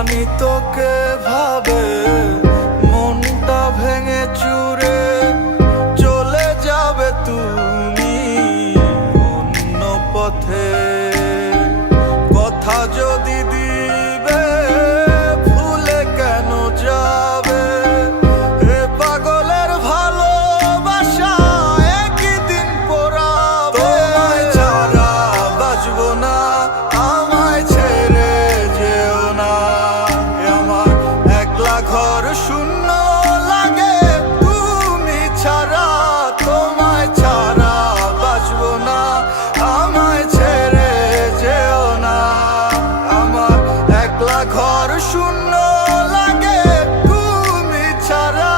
জানি তোকে ভাবে মনটা ভেঙে চুরে চলে যাবে তুমি অন্য পথে। কথা যদি দিবে ভুলে কেন যাবে? এ পাগলের ভালোবাসা একই দিন পোড়াবে। তোমায় ছাড়া বাঁচবো না, আমায় ছেড়ে যেও না। আমার একলা ঘর শূন্য লাগে তুমি ছাড়া। তোমায় ছাড়া বাঁচবো না, আমায় ছেড়ে যেও না। আমার একলা ঘর শূন্য লাগে তুমি ছাড়া।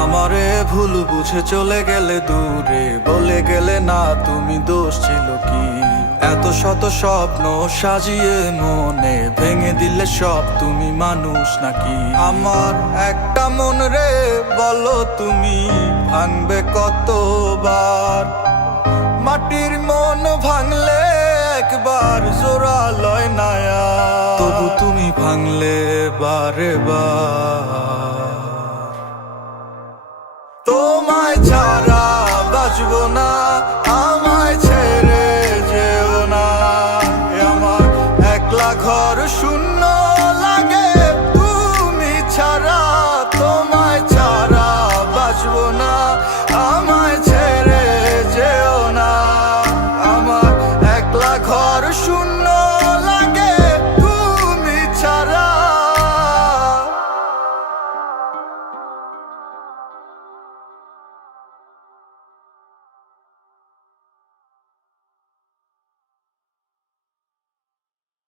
আমারে ভুল বুঝে চলে গেলে দূরে, বলে গেলে না তুমি দোষ ছিল কি? এত শত স্বপ্ন সাজিয়ে মনে ভেঙে দিলে সব তুমি মানুষ নাকি? আমার একটা মন রে বলো তুমি ভাঙবে কতবার? মাটির মন ভাঙলে একবার জোড়া লয় না, তবু তুমি ভাঙলে বারে বার।